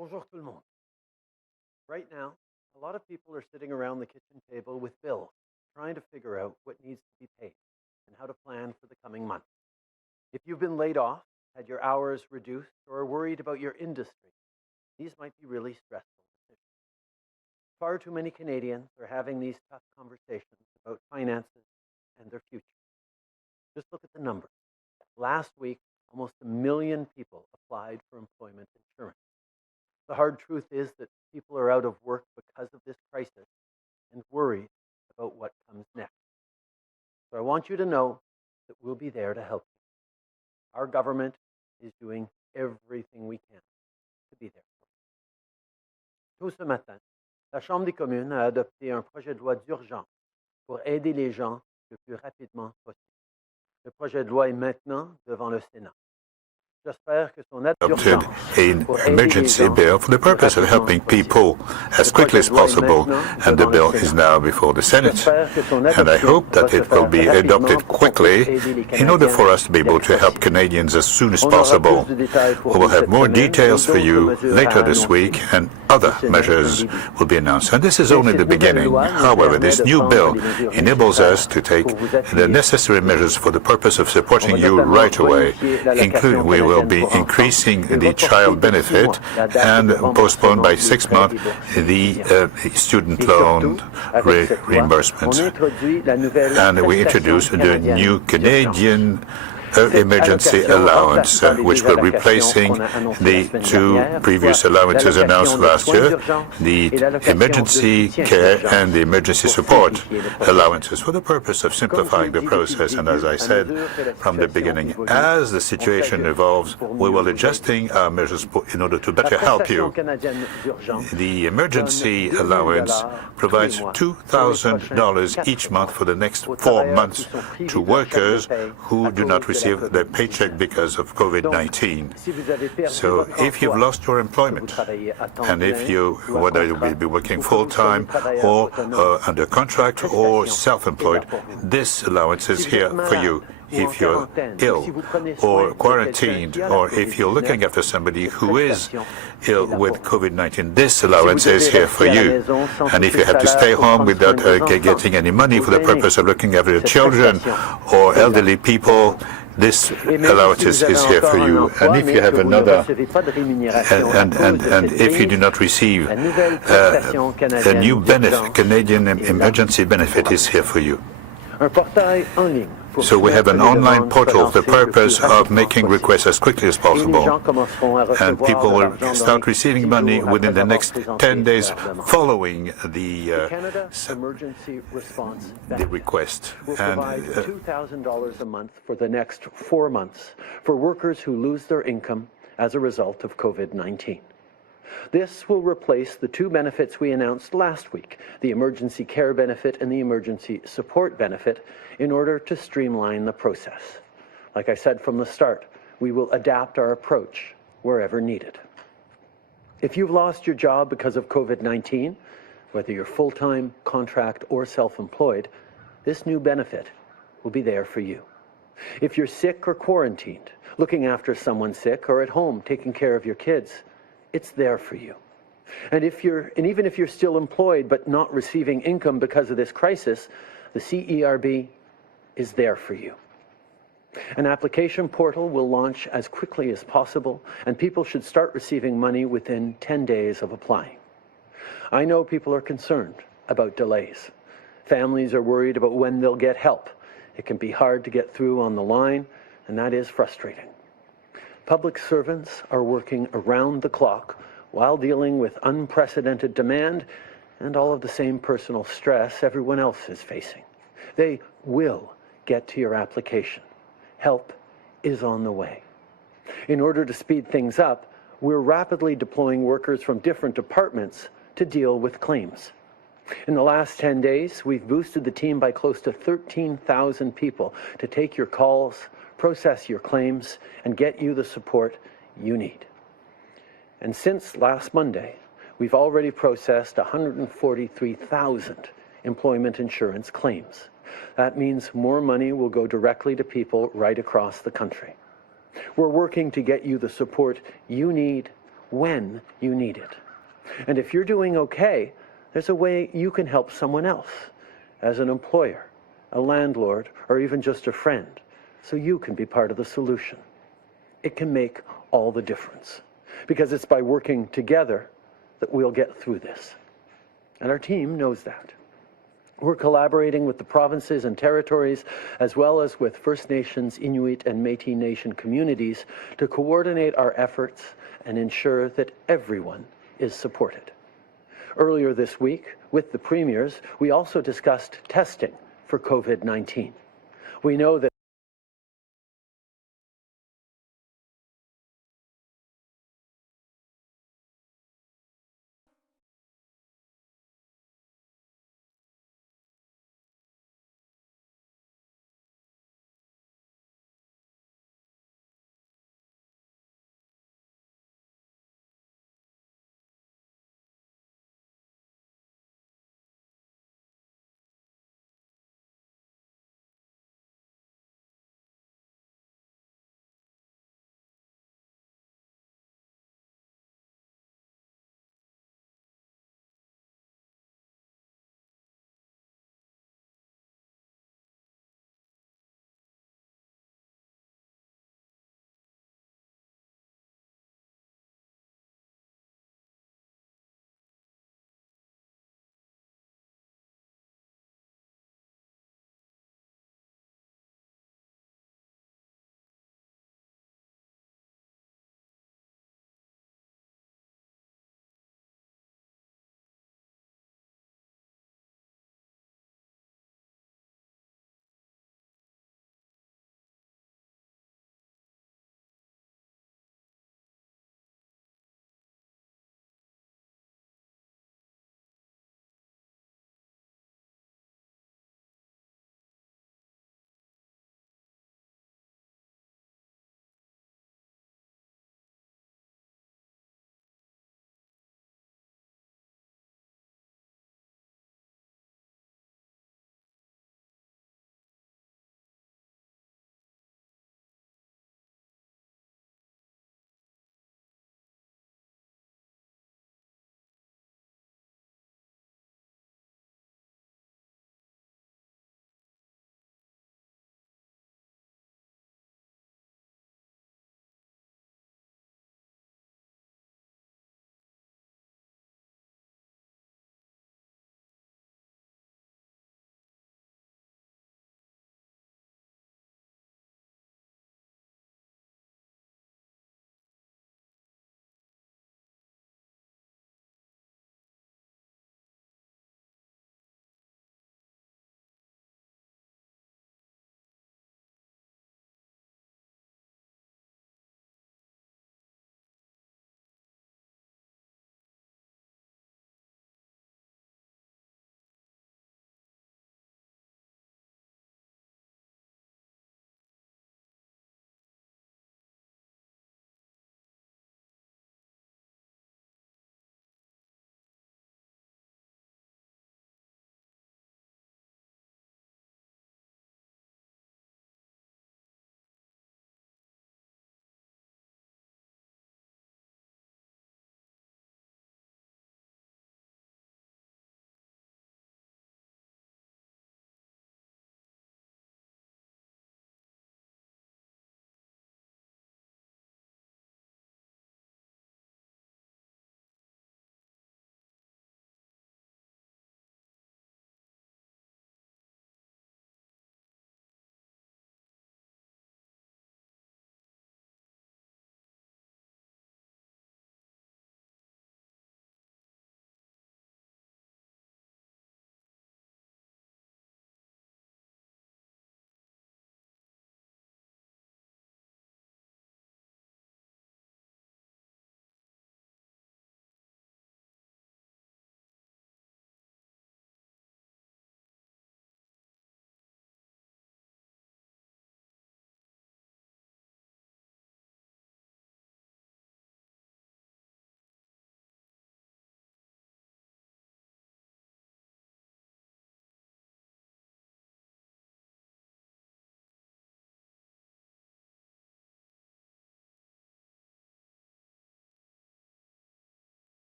Bonjour tout le monde. Right now, a lot of people are sitting around the kitchen table with bills, trying to figure out what needs to be paid and how to plan for the coming month. If you've been laid off, had your hours reduced, or are worried about your industry, these might be really stressful decisions. Far too many Canadians are having these tough conversations about finances and their future. Just look at the numbers. Last week, almost 1 million people applied for employment insurance. The hard truth is that people are out of work because of this crisis and worried about what comes next. So I want you to know that we'll be there to help you. Our government is doing everything we can to be there for you. Tôt ce matin, la Chambre des communes a adopté un projet de loi d'urgence pour aider les gens le plus rapidement possible. Le projet de loi est maintenant devant le Sénat. Adopted an emergency bill for the purpose of helping people as quickly as possible, and the bill is now before the Senate. And I hope that it will be adopted quickly in order for us to be able to help Canadians as soon as possible. We will have more details for you later this week, and other measures will be announced. And this is only the beginning. However, this new bill enables us to take the necessary measures for the purpose of supporting you right away, including we will be increasing the child benefit and postpone by 6 months the student loan reimbursements. And we introduced the new Canadian emergency allowance, which will replacing the two previous allowances announced last year, the emergency care and the emergency support allowances, for the purpose of simplifying the process. And as I said from the beginning, as the situation evolves, we will adjusting our measures in order to better help you. The emergency allowance provides $2,000 each month for the next 4 months to workers who do not receive their paycheck because of COVID-19. So if you've lost your employment, and if you, whether you will be working full-time or under contract or self-employed, this allowance is here for you. If you're ill or quarantined, or if you're looking after somebody who is ill with COVID-19, this allowance is here for you. And if you have to stay home without getting any money for the purpose of looking after your children or elderly people, this allowance is here for you. And if you have another, and if you do not receive a new benefit, Canadian emergency benefit is here for you. So we have an online portal for the purpose of making requests as quickly as possible. And people will start receiving money within the next 10 days following the request. And $2,000 a month for the next 4 months for workers who lose their income as a result of COVID-19. This will replace the two benefits we announced last week, the emergency care benefit and the emergency support benefit, in order to streamline the process. Like I said from the start, we will adapt our approach wherever needed. If you've lost your job because of COVID-19, whether you're full-time, contract, or self-employed, this new benefit will be there for you. If you're sick or quarantined, looking after someone sick, or at home taking care of your kids, it's there for you. And even if you're still employed but not receiving income because of this crisis, the CERB is there for you. An application portal will launch as quickly as possible, and people should start receiving money within 10 days of applying. I know people are concerned about delays. Families are worried about when they'll get help. It can be hard to get through on the line, and that is frustrating. Public servants are working around the clock while dealing with unprecedented demand and all of the same personal stress everyone else is facing. They will get to your application. Help is on the way. In order to speed things up, we're rapidly deploying workers from different departments to deal with claims. In the last 10 days, we've boosted the team by close to 13,000 people to take your calls, process your claims, and get you the support you need. And since last Monday, we've already processed 143,000 employment insurance claims. That means more money will go directly to people right across the country. We're working to get you the support you need when you need it. And if you're doing okay, there's a way you can help someone else, as an employer, a landlord, or even just a friend, so you can be part of the solution. It can make all the difference, because it's by working together that we'll get through this. And our team knows that. We're collaborating with the provinces and territories, as well as with First Nations, Inuit, and Métis Nation communities to coordinate our efforts and ensure that everyone is supported. Earlier this week, with the premiers, we also discussed testing for COVID-19. We know that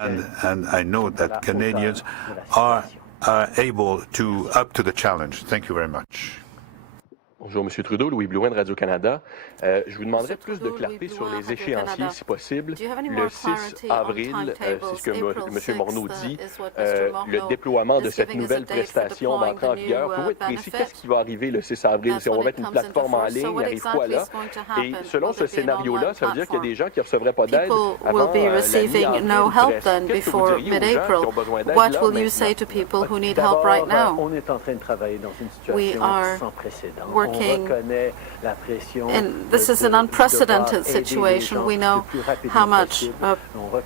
and I know that Canadians are able to up to the challenge. Thank you very much. Bonjour, M. Trudeau, Louis Blouin de Radio-Canada. Je vous demanderais plus de clarté sur les échéanciers, si possible. Le 6 avril, c'est ce que M. Morneau dit, le déploiement de cette nouvelle prestation va entrer en vigueur. Pour être précis, qu'est-ce qui va arriver le 6 avril? Si on va mettre une plateforme en ligne, arrive quoi là? Et selon ce scénario-là, ça veut dire qu'il y a des gens qui ne recevraient pas d'aide avant What will you say to people who need help right now? On est en train de travailler dans une We situation are sans précédent. working, and this is an unprecedented situation. We know how much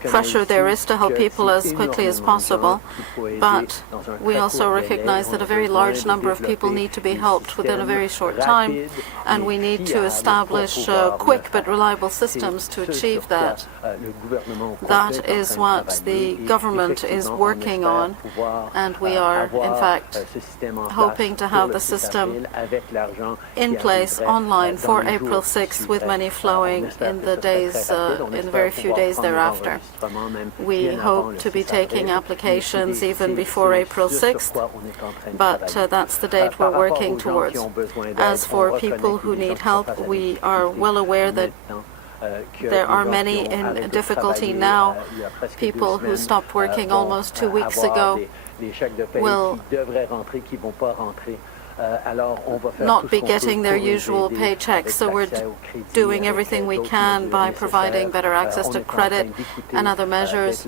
pressure there is to help people as quickly as possible, but we also recognize that a very large number of people need to be helped within a very short time, and we need to establish quick but reliable systems to achieve that. That is what the government is working on, and we are, in fact, hoping to have the system in place online for April 6th, with money flowing in the days, in the very few days thereafter. We hope to be taking applications even before April 6th, but that's the date we're working towards. As for people who need help, we are well aware that there are many in difficulty now. People who stopped working almost 2 weeks ago will not be getting their usual paychecks, so we're doing everything we can by providing better access to credit and other measures.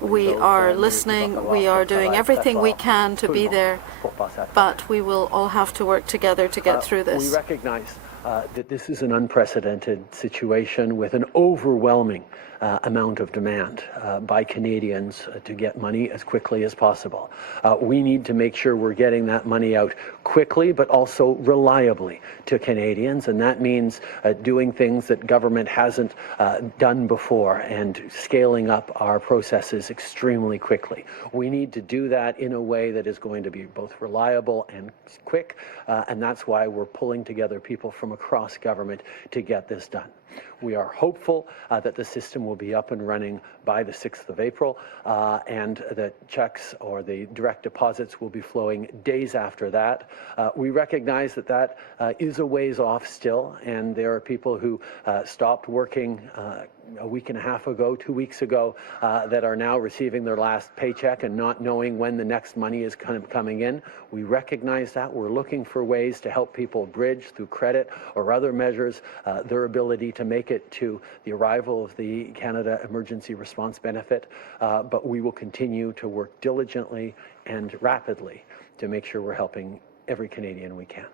We are listening, we are doing everything we can to be there, but we will all have to work together to get through this. We recognize that this is an unprecedented situation with an overwhelming amount of demand by Canadians to get money as quickly as possible. We need to make sure we're getting that money out quickly, but also reliably to Canadians, and that means doing things that government hasn't done before and scaling up our processes extremely quickly. We need to do that in a way that is going to be both reliable and quick, and that's why we're pulling together people from across government to get this done. We are hopeful that the system will be up and running by the 6th of April, and that checks or the direct deposits will be flowing days after that. We recognize that that is a ways off still, and there are people who stopped working a week and a half ago, 2 weeks ago, that are now receiving their last paycheck and not knowing when the next money is kind of coming in. We recognize that. We're looking for ways to help people bridge through credit or other measures their ability to make it to the arrival of the Canada Emergency Response Benefit, but we will continue to work diligently and rapidly to make sure we're helping every Canadian we can.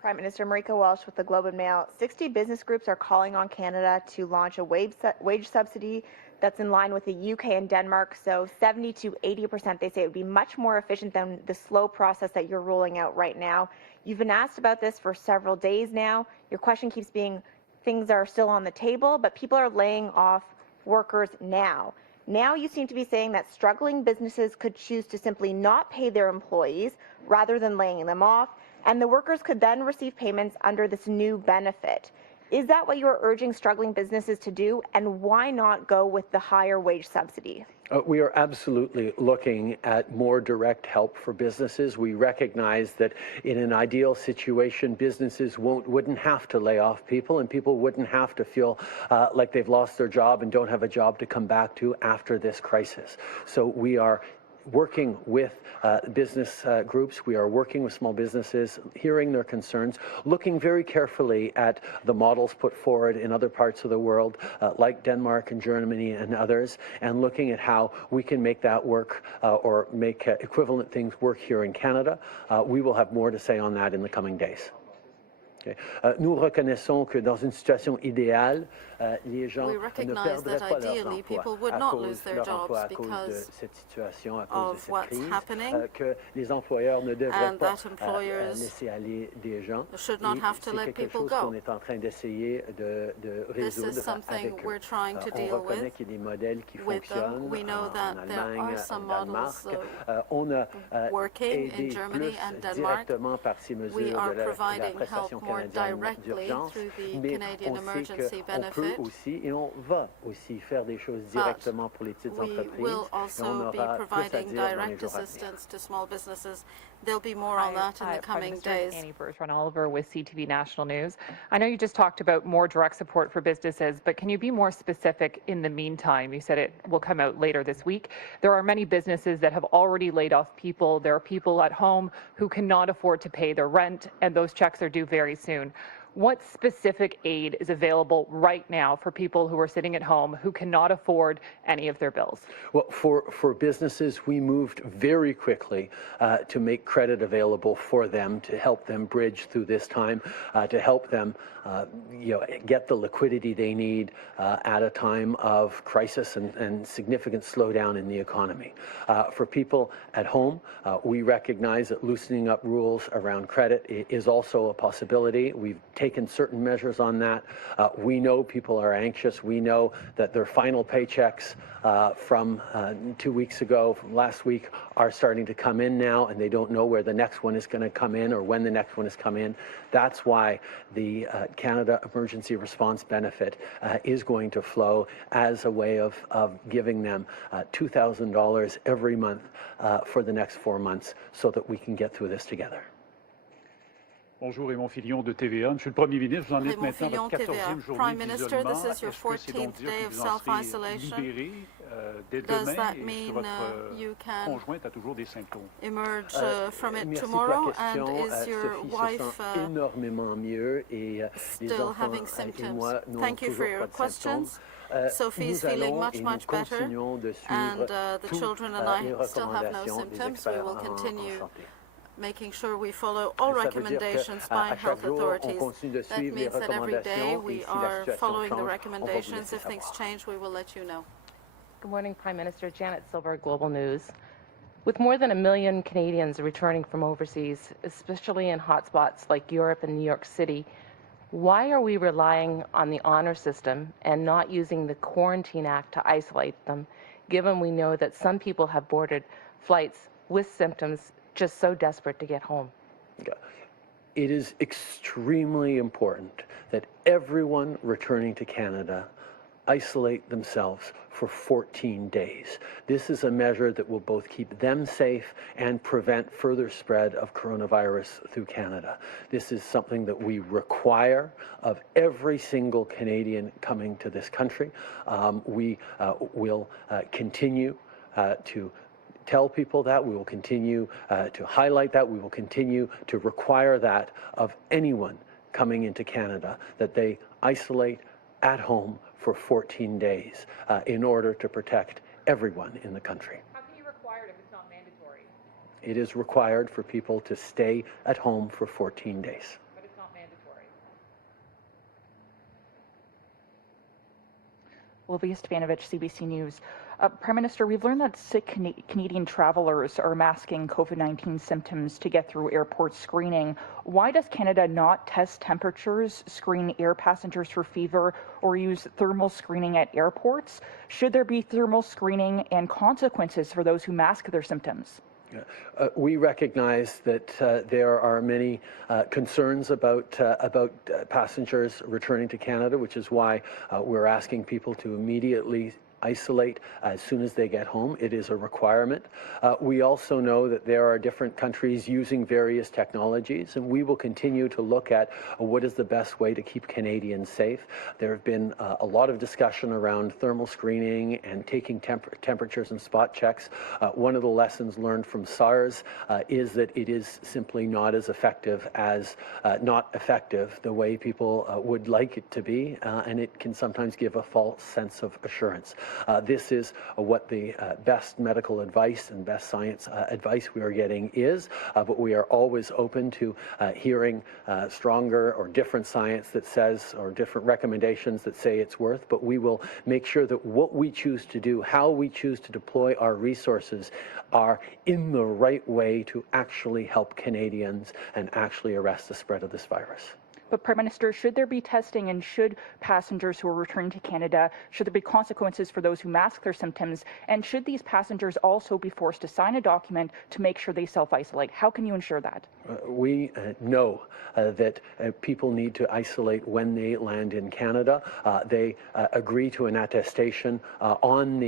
Prime Minister Marika Walsh with the Globe and Mail. 60 business groups are calling on Canada to launch a wage subsidy that's in line with the UK and Denmark. So 70 to 80%, they say it would be much more efficient than the slow process that you're rolling out right now. You've been asked about this for several days now. Your question keeps being, things are still on the table, but people are laying off workers now. Now you seem to be saying that struggling businesses could choose to simply not pay their employees rather than laying them off, and the workers could then receive payments under this new benefit. Is that what you are urging struggling businesses to do, and why not go with the higher wage subsidy? We are absolutely looking at more direct help for businesses. We recognize that in an ideal situation, businesses wouldn't have to lay off people, and people wouldn't have to feel like they've lost their job and don't have a job to come back to after this crisis. So we are working with business groups. We are working with small businesses, hearing their concerns, looking very carefully at the models put forward in other parts of the world, like Denmark and Germany and others, and looking at how we can make that work or make equivalent things work here in Canada. We will have more to say on that in the coming days. Okay. Nous reconnaissons que dans une situation idéale, les gens ne perdraient pas leurs emplois à cause de cette situation, à cause de cette crise, que les employeurs ne devraient pas laisser aller des gens. Et c'est quelque chose qu'on est en train d'essayer de résoudre avec eux. On reconnaît qu'il y a des modèles qui fonctionnent en Allemagne, en Danemark. On a aidé plus directement par ces mesures de la prestation more directly through the Canadian emergency benefit. Et on va aussi faire des choses directement pour les petites entreprises. We will also be providing direct assistance to small businesses. There'll be more on that in the coming days. Annie Bertrand-Oliver with CTV National News. I know you just talked about more direct support for businesses, but can you be more specific in the meantime? You said it will come out later this week. There are many businesses that have already laid off people. There are people at home who cannot afford to pay their rent, and those checks are due very soon. What specific aid is available right now for people who are sitting at home who cannot afford any of their bills? Well, for businesses, we moved very quickly to make credit available for them, to help them bridge through this time, to help them get the liquidity they need at a time of crisis and significant slowdown in the economy. For people at home, we recognize that loosening up rules around credit is also a possibility. We've taken certain measures on that. We know people are anxious. We know that their final paychecks from 2 weeks ago, from last week, are starting to come in now, and they don't know where the next one is going to come in or when the next one is come in. That's why the Canada Emergency Response Benefit is going to flow as a way of giving them $2,000 every month for the next 4 months so that we can get through this together. Bonjour, Raymond Filion de TVA. Monsieur le Premier ministre, vous en êtes maintenant votre 14e journée d'isolement. This is your 14th day of self-isolation. Does that mean you can emerge from it tomorrow? And is your wife still having symptoms? Thank you for your questions. Sophie's feeling much better, and the children and I still have no symptoms. We will continue making sure we follow all recommendations by health authorities. That means that every day we are following the recommendations. If things change, we will let you know. Good morning, Prime Minister. Janet Silver, Global News. With more than 1 million Canadians returning from overseas, especially in hotspots like Europe and New York City, why are we relying on the honor system and not using the Quarantine Act to isolate them, given we know that some people have boarded flights with symptoms just so desperate to get home? It is extremely important that everyone returning to Canada isolate themselves for 14 days. This is a measure that will both keep them safe and prevent further spread of coronavirus through Canada. This is something that we require of every single Canadian coming to this country. We will continue to tell people that. We will continue to highlight that. We will continue to require that of anyone coming into Canada, that they isolate at home for 14 days in order to protect everyone in the country. How can you require it if it's not mandatory? It is required for people to stay at home for 14 days. But it's not mandatory. Olivia Stefanovic, CBC News. Prime Minister, we've learned that sick Canadian travelers are masking COVID-19 symptoms to get through airport screening. Why does Canada not test temperatures, screen air passengers for fever, or use thermal screening at airports? Should there be thermal screening and consequences for those who mask their symptoms? We recognize that there are many concerns about passengers returning to Canada, which is why we're asking people to immediately isolate as soon as they get home. It is a requirement. We also know that there are different countries using various technologies, and we will continue to look at what is the best way to keep Canadians safe. There have been a lot of discussion around thermal screening and taking temperatures and spot checks. One of the lessons learned from SARS is that it is simply not as effective as the way people would like it to be, and it can sometimes give a false sense of assurance. This is what the best medical advice and best science advice we are getting is, but we are always open to hearing stronger or different science that says, or different recommendations that say it's worth, but we will make sure that what we choose to do, how we choose to deploy our resources are in the right way to actually help Canadians and actually arrest the spread of this virus. But Prime Minister, should there be testing and should passengers who are returning to Canada, should there be consequences for those who mask their symptoms? And should these passengers also be forced to sign a document to make sure they self-isolate? How can you ensure that? We know that people need to isolate when they land in Canada. They agree to an attestation in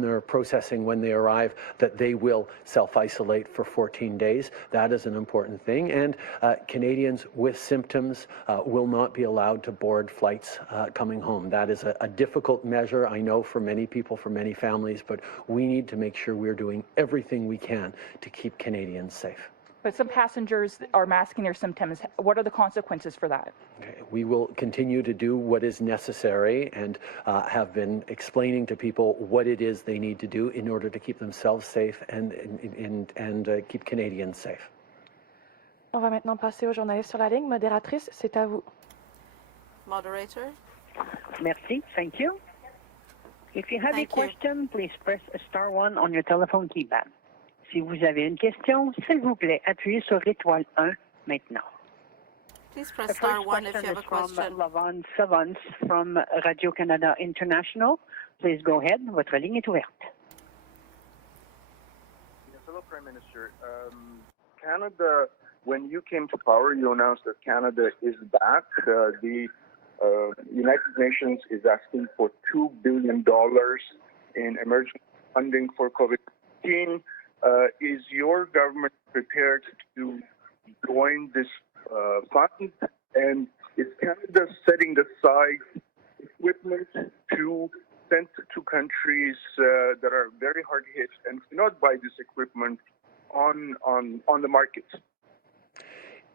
their processing when they arrive that they will self-isolate for 14 days. That is an important thing. And Canadians with symptoms will not be allowed to board flights coming home. That is a difficult measure, I know, for many people, for many families, but we need to make sure we're doing everything we can to keep Canadians safe. But some passengers are masking their symptoms. What are the consequences for that? We will continue to do what is necessary and have been explaining to people what it is they need to do in order to keep themselves safe and keep Canadians safe. On va maintenant passer aux journalistes sur la ligne. Modératrice, c'est à vous. Moderator. Merci. Thank you. If you have a question, please press *1 on your telephone keypad. Si vous avez une question, s'il vous plaît, appuyez sur étoile 1 maintenant. Please press *1 if you have a question. Lavon Savance from Radio-Canada International. Please go ahead. Votre ligne est ouverte. Yes, hello, Prime Minister. Canada, when you came to power, you announced that Canada is back. The United Nations is asking for $2 billion in emergency funding for COVID-19. Is your government prepared to join this fund? And is Canada setting aside equipment to send to countries that are very hard hit and cannot buy this equipment on the market?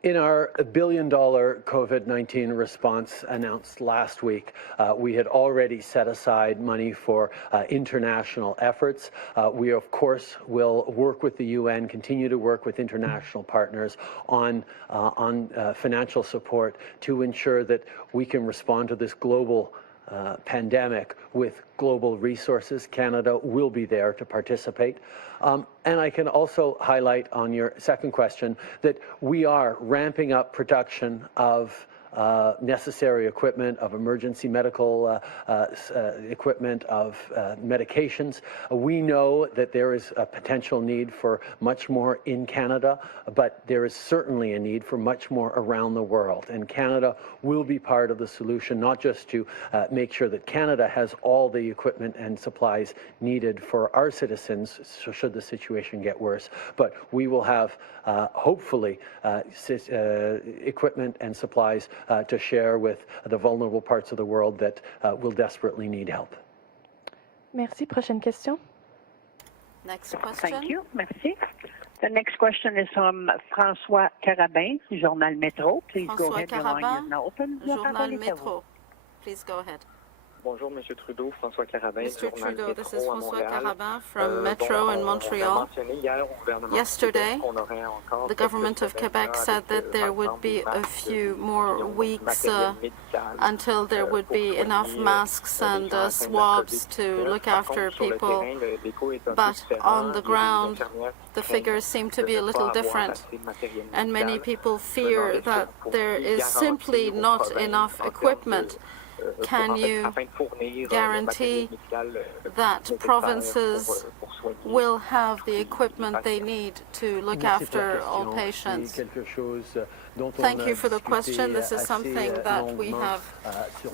In our $1 billion COVID-19 response announced last week, we had already set aside money for international efforts. We, of course, will work with the UN, continue to work with international partners on financial support to ensure that we can respond to this global pandemic with global resources. Canada will be there to participate. And I can also highlight on your second question that we are ramping up production of necessary equipment, of emergency medical equipment, of medications. We know that there is a potential need for much more in Canada, but there is certainly a need for much more around the world. And Canada will be part of the solution, not just to make sure that Canada has all the equipment and supplies needed for our citizens, so should the situation get worse, but we will have, hopefully, equipment and supplies to share with the vulnerable parts of the world that will desperately need help. Merci. Prochaine question. Next question. Thank you. Merci. The next question is from François Carabin, Journal Métro. Please go ahead. Your line is now open. Journal Métro. Please go ahead. Bonjour, Monsieur Trudeau. François Carabin, Mr. Journal Trudeau, Métro this is à François Montréal. Carabin from Metro in Montreal. Yesterday, the government of Quebec said that there would be a few more weeks until there would be enough masks and swabs to look after people. But on the ground, the figures seem to be a little different. And many people fear that there is simply not enough equipment. Can you guarantee that provinces will have the equipment they need to look after all patients? Thank you for the question. This is something that we have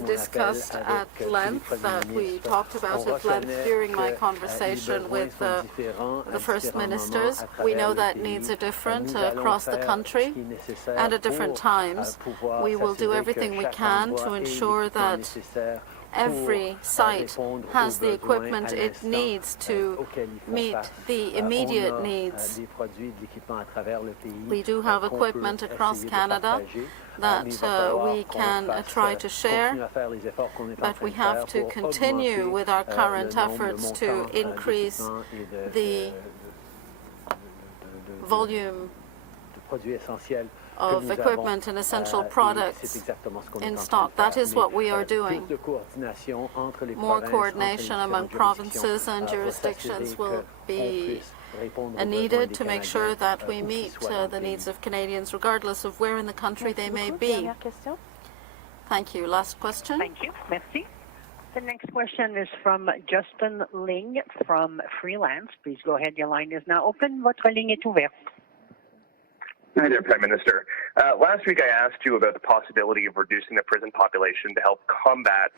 discussed at length, that we talked about at length during my conversation with the First Ministers. We know that needs are different across the country and at different times. We will do everything we can to ensure that every site has the equipment it needs to meet the immediate needs. We do have equipment across Canada that we can try to share, but we have to continue with our current efforts to increase the volume of equipment and essential products in stock. That is what we are doing. More coordination among provinces and jurisdictions will be needed to make sure that we meet the needs of Canadians regardless of where in the country they may be. Thank you. Last question. Thank you. Merci. The next question is from Justin Ling from Freelance. Please go ahead. Your line is now open. Votre ligne est ouverte. Hi there, Prime Minister. Last week I asked you about the possibility of reducing the prison population to help combat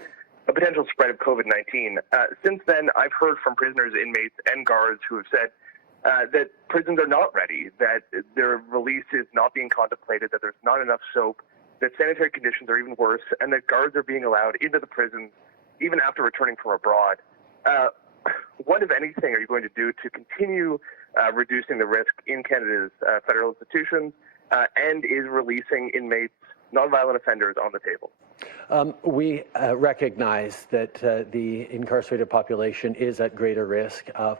a potential spread of COVID-19. Since then, I've heard from prisoners, inmates, and guards who have said that prisons are not ready, that their release is not being contemplated, that there's not enough soap, that sanitary conditions are even worse, and that guards are being allowed into the prisons even after returning from abroad. What, if anything, are you going to do to continue reducing the risk in Canada's federal institutions, and is releasing inmates, nonviolent offenders, on the table? We recognize that the incarcerated population is at greater risk of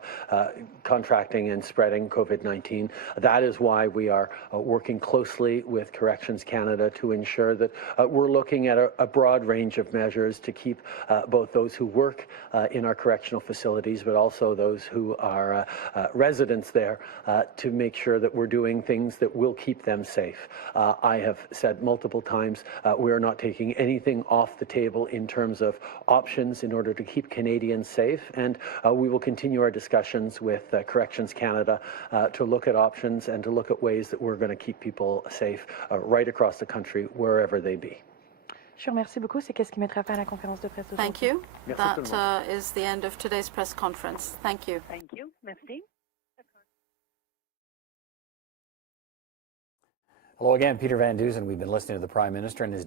contracting and spreading COVID-19. That is why we are working closely with Corrections Canada to ensure that we're looking at a broad range of measures to keep both those who work in our correctional facilities, but also those who are residents there, to make sure that we're doing things that will keep them safe. I have said multiple times we are not taking anything off the table in terms of options in order to keep Canadians safe, and we will continue our discussions with Corrections Canada to look at options and to look at ways that we're going to keep people safe right across the country, wherever they be. Je vous remercie beaucoup. C'est qu'est-ce qui mettra fin à la conférence de presse. Thank you. That is the end of today's press conference. Thank you. Thank you. Merci. Hello again, Peter Van Dusen. We've been listening to the Prime Minister and his